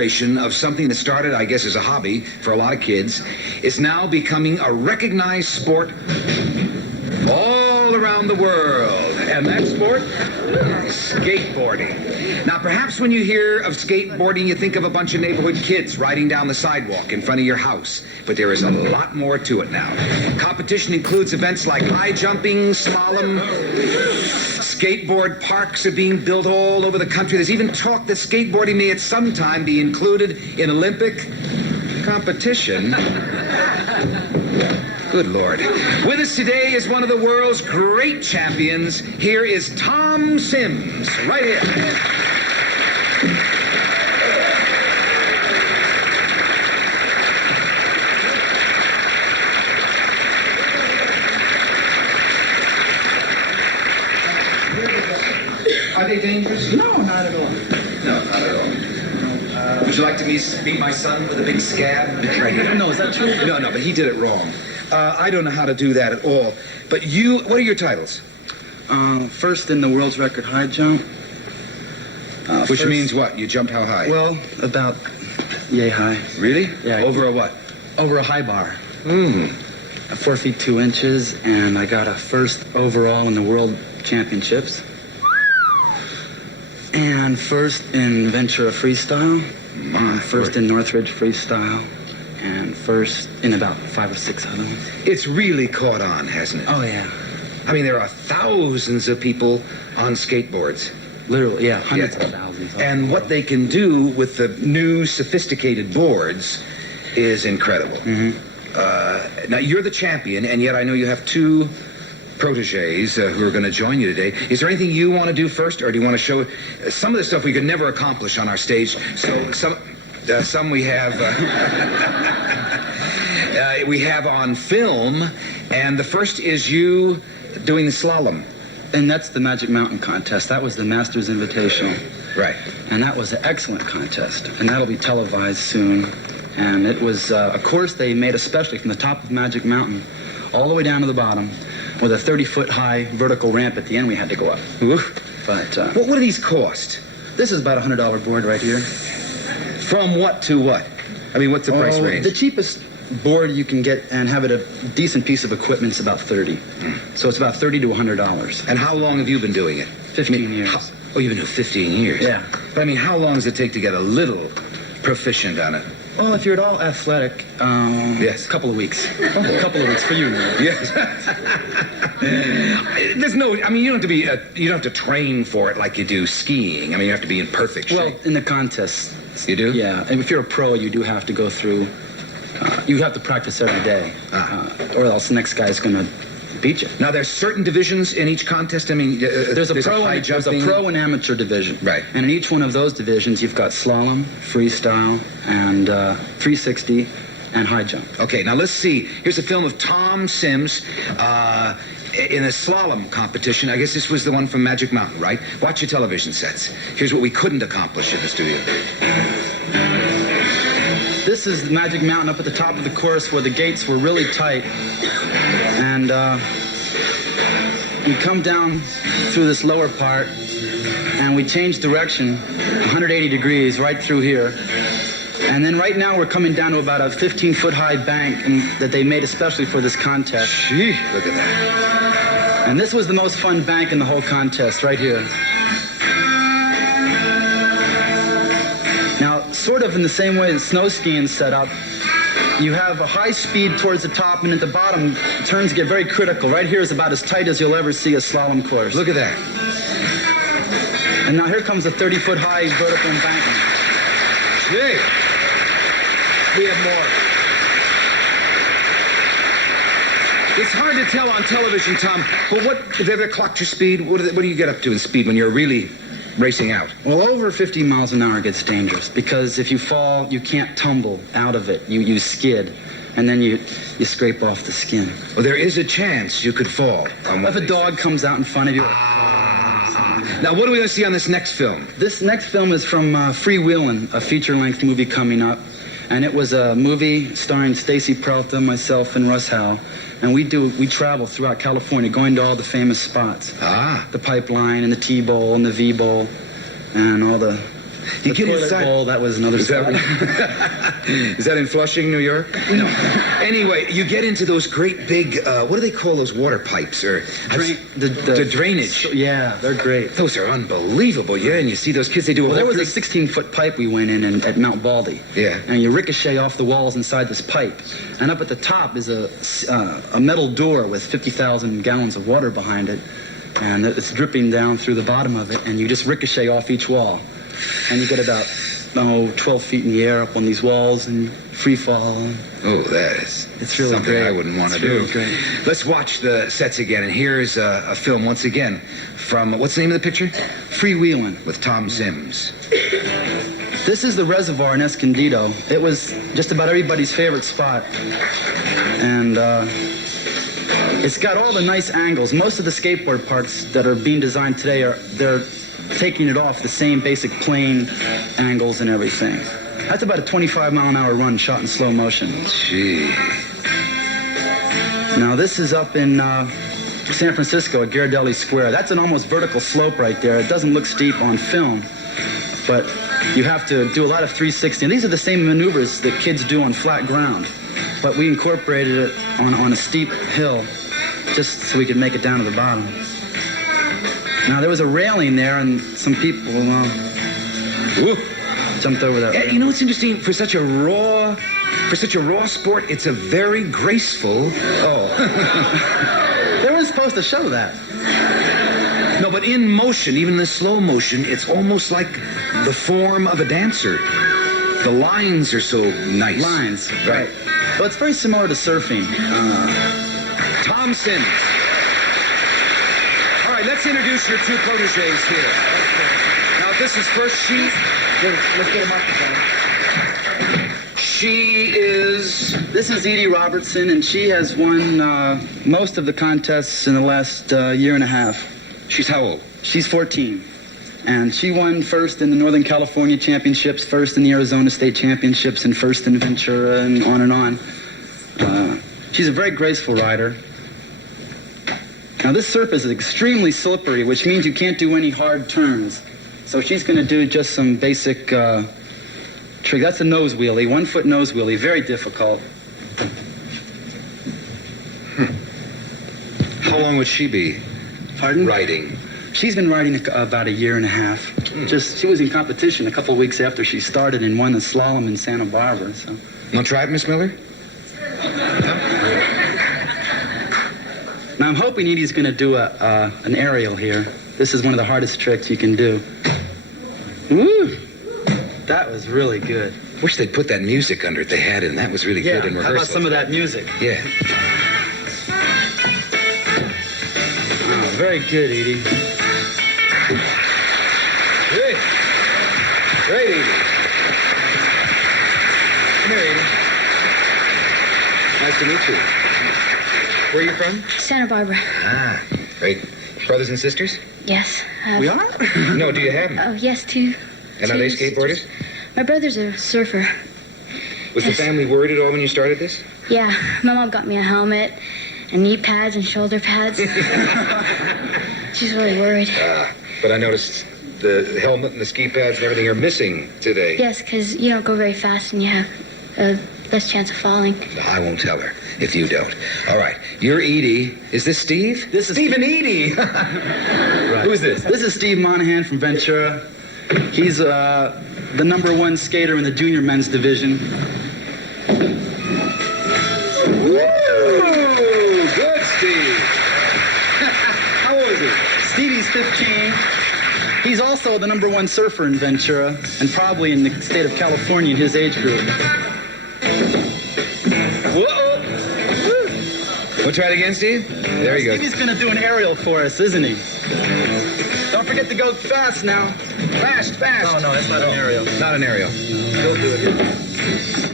Of something that started, I guess, as a hobby for a lot of kids, is now becoming a recognized sport all around the world. And that sport? Skateboarding. Now, perhaps when you hear of skateboarding, you think of a bunch of neighborhood kids riding down the sidewalk in front of your house. But there is a lot more to it now. Competition includes events like high jumping, slalom. Skateboard parks are being built all over the country. There's even talk that skateboarding may at some time be included in Olympic competition. Good Lord. With us today is one of the world's great champions. Here is Tom Sims, right here. Are they dangerous? No, not at all. No, not at all. Would you like to meet my son with a big scab? Right here. No, is that true? No, but he did it wrong. I don't know how to do that at all. But you, what are your titles? First in the world's record high jump. Which means what? You jumped how high? Well, about yay high. Really? Yeah. Over a what? Over a high bar. 4 feet 2 inches, and I got a first overall in the world championships. And first in Ventura Freestyle. First in Northridge Freestyle. And first in about 5 or 6 other ones. It's really caught on, hasn't it? Oh, yeah. I mean, there are thousands of people on skateboards. Literally, yeah, hundreds of thousands. And what they can do with the new sophisticated boards is incredible. Now, you're the champion, and yet I know you have 2 proteges who are going to join you today. Is there anything you want to do first, or do you want to show some of the stuff we could never accomplish on our stage? So some we have we have on film, and the first is you doing the slalom. And that's the Magic Mountain contest. That was the Masters Invitational. Right. And that was an excellent contest. And that'll be televised soon. And it was a course they made especially from the top of Magic Mountain all the way down to the bottom with a 30-foot high vertical ramp at the end we had to go up. But what do these cost? This is about a $100 board right here. From what to what? I mean, what's the price range? The cheapest board you can get and have it a decent piece of equipment is about $30. So it's about $30 to $100. And how long have you been doing it? 15 years. Oh, you've been doing 15 years? Yeah. But I mean, how long does it take to get a little proficient on it? Well, if you're at all athletic, yes, a couple of weeks. A couple of weeks for you, man. Yes. There's no. I mean, you don't have to be. You don't have to train for it like you do skiing. I mean, you have to be in perfect shape. Well, in the contests, you do. Yeah, and if you're a pro, you do have to go through. You have to practice every day, or else the next guy's going to beat you. Now, there's certain divisions in each contest. I mean, there's a pro and amateur division. Right. And in each one of those divisions, you've got slalom, freestyle, and 360, and high jump. Okay, now let's see. Here's a film of Tom Sims in a slalom competition. I guess this was the one from Magic Mountain, right? Watch your television sets. Here's what we couldn't accomplish in the studio. This is the Magic Mountain up at the top of the course where the gates were really tight. And we come down through this lower part, and we change direction 180 degrees right through here. And then right now we're coming down to about a 15-foot high bank that they made especially for this contest. Gee, look at that. And this was the most fun bank in the whole contest, right here. Now, sort of in the same way that snow skiing is set up, you have a high speed towards the top, and at the bottom, turns get very critical. Right here is about as tight as you'll ever see a slalom course. Look at that. And now here comes a 30-foot high vertical embankment. Gee. We have more. It's hard to tell on television, Tom, but have they ever clocked your speed? What do you get up to in speed when you're really racing out? Well, over 50 miles an hour gets dangerous because if you fall, you can't tumble out of it. You skid, and then you scrape off the skin. Well, there is a chance you could fall. If a dog comes out in front of you. Now, what are we going to see on this next film? This next film is from Freewheelin', a feature-length movie coming up. And it was a movie starring Stacy Peralta, myself, and Russ Howell. And we travel throughout California, going to all the famous spots. The Pipeline and the T-Bowl and the V-Bowl and all the You The get toilet inside. bowl, that was another Is that, spot. is that in Flushing, New York? No. Anyway, you get into those great big, what do they call those water pipes? Or the drainage. Yeah, they're great. Those are unbelievable, yeah. And you see those kids, they do a Well, there whole was a 16-foot pipe we went in at Mount Baldy. Yeah. And you ricochet off the walls inside this pipe. And up at the top is a metal door with 50,000 gallons of water behind it. And it's dripping down through the bottom of it. And you just ricochet off each wall. And you get about, 12 feet in the air up on these walls and free fall. Oh, that is It's really something great. I wouldn't want to It's do. really great. Let's watch the sets again. And here's a film once again from, what's the name of the picture? Freewheeling. With Tom Sims. This is the reservoir in Escondido. It was just about everybody's favorite spot. And it's got all the nice angles. Most of the skateboard parks that are being designed today they're taking it off the same basic plane angles and everything. That's about a 25-mile-an-hour run shot in slow motion. Gee. Now this is up in San Francisco at Ghirardelli Square. That's an almost vertical slope right there. It doesn't look steep on film, but you have to do a lot of 360. And these are the same maneuvers that kids do on flat ground, but we incorporated it on a steep hill just so we could make it down to the bottom. Now there was a railing there, and some people jumped over that. Yeah, railing. you know what's interesting? For such a raw sport, it's a very graceful. Oh. They weren't supposed to show that. No, but in motion, even in the slow motion, it's almost like the form of a dancer. The lines are so nice. Lines, right. Well, it's very similar to surfing. Tom Sims. All right, let's introduce your two proteges here. Now, this is first she. Let's get a microphone. She is. This is Edie Robertson, and she has won most of the contests in the last year and a half. She's how old? She's 14. And she won first in the Northern California Championships, first in the Arizona State Championships, and first in Ventura, and on and on. She's a very graceful rider. Now, this surface is extremely slippery, which means you can't do any hard turns. So she's going to do just some basic trick. That's a nose wheelie, 1-foot nose wheelie, very difficult. How long would she be Pardon? riding? She's been riding about a year and a half. She was in competition a couple of weeks after she started and won the slalom in Santa Barbara. So. Want to try it, Miss Miller? Now I'm hoping Edie's going to do an aerial here. This is one of the hardest tricks you can do. Woo! That was really good. Wish they'd put that music under it. They had it, and that was really good in rehearsal. How about some of that music? Yeah. Oh, very good, Edie. Great. Great, Edie. Come here, Edie. Nice to meet you. Where are you from? Santa Barbara. Ah, great. Brothers and sisters? Yes. We are? No, do you have them? Oh, yes, two. And are they skateboarders? My brother's a surfer. Was the Yes. family worried at all when you started this? Yeah, my mom got me a helmet and knee pads and shoulder pads. She's really worried. But I noticed the helmet and the ski pads and everything are missing today. Yes, because you don't go very fast and you have less chance of falling. I won't tell her if you don't. All right, you're Edie. Is this Steve? This is Steve and Edie. Right. Who is this? This is Steve Monahan from Ventura. He's the #1 skater in the junior men's division. Woo! Good, Steve. How old is he? Stevie's 15. He's also the #1 surfer in Ventura, and probably in the state of California in his age group. Whoa! We'll try it again, Steve? There he goes. Stevie's gonna do an aerial for us, isn't he? Don't forget to go fast now. Fast, fast. Oh, no, that's not an aerial. Not an aerial. He'll do it.